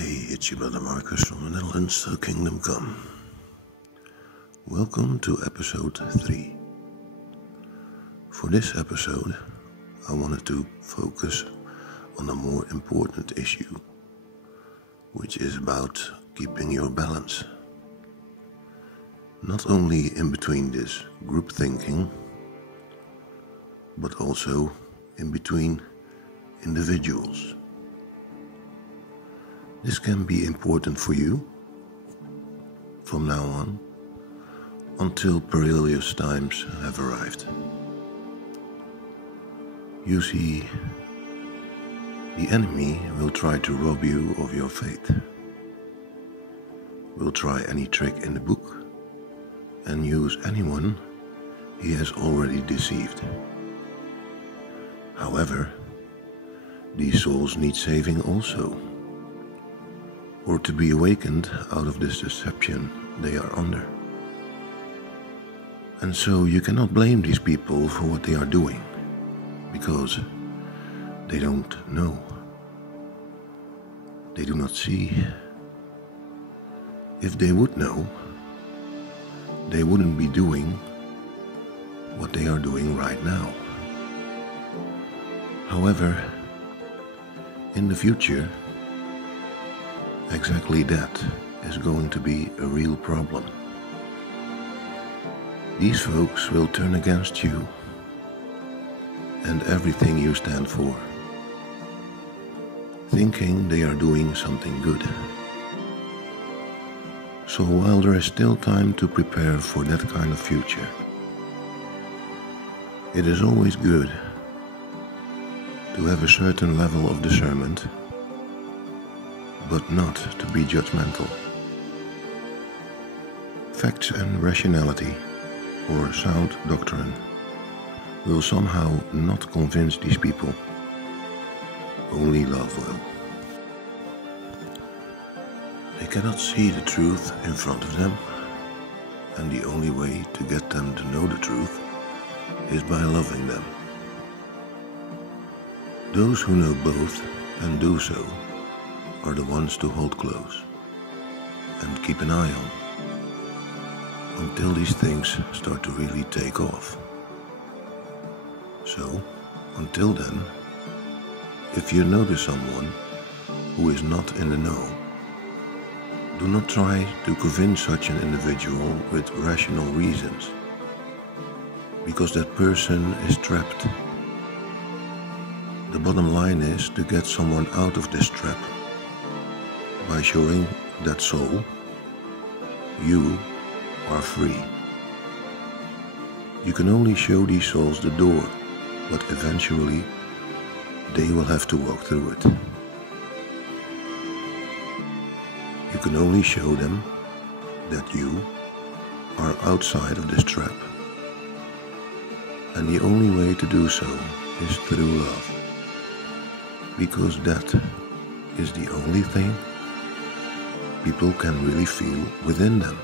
Hey, it's your brother Marcus from the Netherlands, so Kingdom Come. Welcome to episode 3. For this episode, I wanted to focus on a more important issue, which is about keeping your balance. Not only in between this group thinking, but also in between individuals. This can be important for you from now on until perilous times have arrived. You see, the enemy will try to rob you of your faith, will try any trick in the book and use anyone he has already deceived. However, these souls need saving also, or to be awakened out of this deception they are under. And so you cannot blame these people for what they are doing, because they don't know. They do not see. If they would know, they wouldn't be doing what they are doing right now. However, in the future, exactly that is going to be a real problem. These folks will turn against you and everything you stand for, thinking they are doing something good. So while there is still time to prepare for that kind of future, it is always good to have a certain level of discernment, but not to be judgmental. Facts and rationality, or sound doctrine, will somehow not convince these people. Only love will. They cannot see the truth in front of them, and the only way to get them to know the truth is by loving them. Those who know both and do so are the ones to hold close and keep an eye on until these things start to really take off. So, until then, if you notice someone who is not in the know, do not try to convince such an individual with rational reasons, because that person is trapped. The bottom line is to get someone out of this trap by showing that soul you are free. You can only show these souls the door, but eventually they will have to walk through it. You can only show them that you are outside of this trap. And the only way to do so is through love, because that is the only thing people can really feel within them.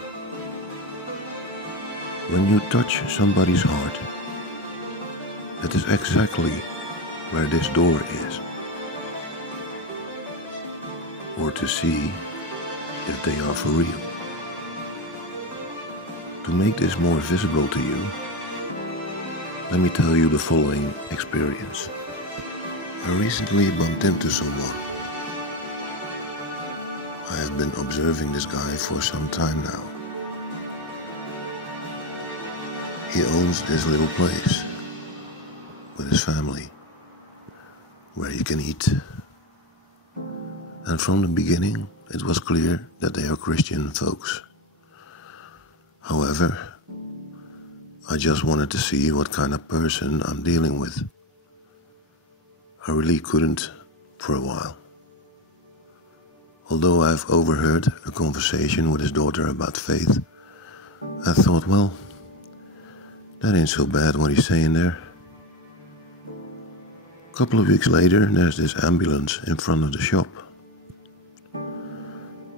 When you touch somebody's heart, that is exactly where this door is. Or to see if they are for real. To make this more visible to you, let me tell you the following experience. I recently bumped into someone. I have been observing this guy for some time now. He owns this little place with his family where you can eat. And from the beginning, it was clear that they are Christian folks. However, I just wanted to see what kind of person I'm dealing with. I really couldn't for a while. Although I've overheard a conversation with his daughter about faith, I thought, well, that ain't so bad what he's saying there. A couple of weeks later, there's this ambulance in front of the shop.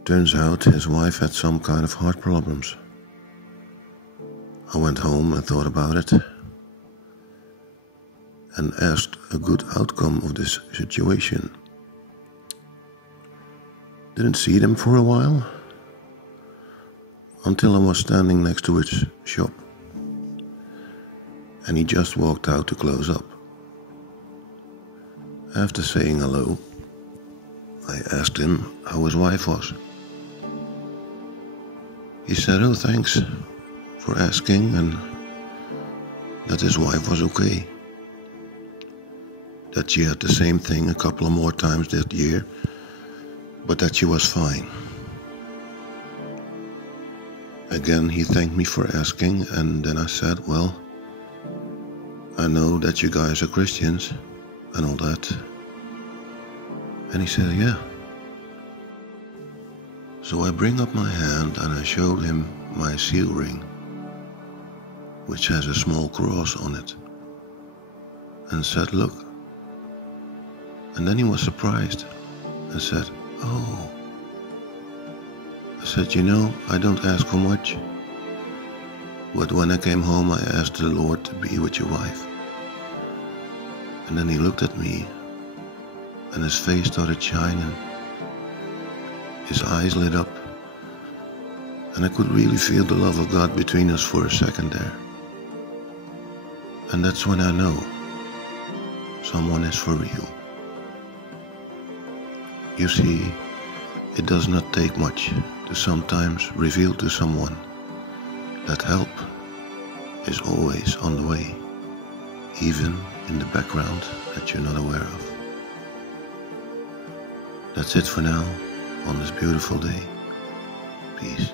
Turns out his wife had some kind of heart problems. I went home and thought about it and asked a good outcome of this situation. Didn't see them for a while, until I was standing next to his shop, and he just walked out to close up. After saying hello, I asked him how his wife was. He said, "Oh, thanks for asking," and that his wife was okay. That she had the same thing a couple of more times that year, but that she was fine. Again, he thanked me for asking, and then I said, "Well, I know that you guys are Christians and all that." And he said, "Yeah." So I bring up my hand and I showed him my seal ring, which has a small cross on it, and said, "Look." And then he was surprised and said, "Oh." I said, "You know, I don't ask for much, but when I came home I asked the Lord to be with your wife." And then he looked at me and his face started shining. His eyes lit up, and I could really feel the love of God between us for a second there. And that's when I know someone is for real. You see, it does not take much to sometimes reveal to someone that help is always on the way, even in the background that you're not aware of. That's it for now on this beautiful day. Peace.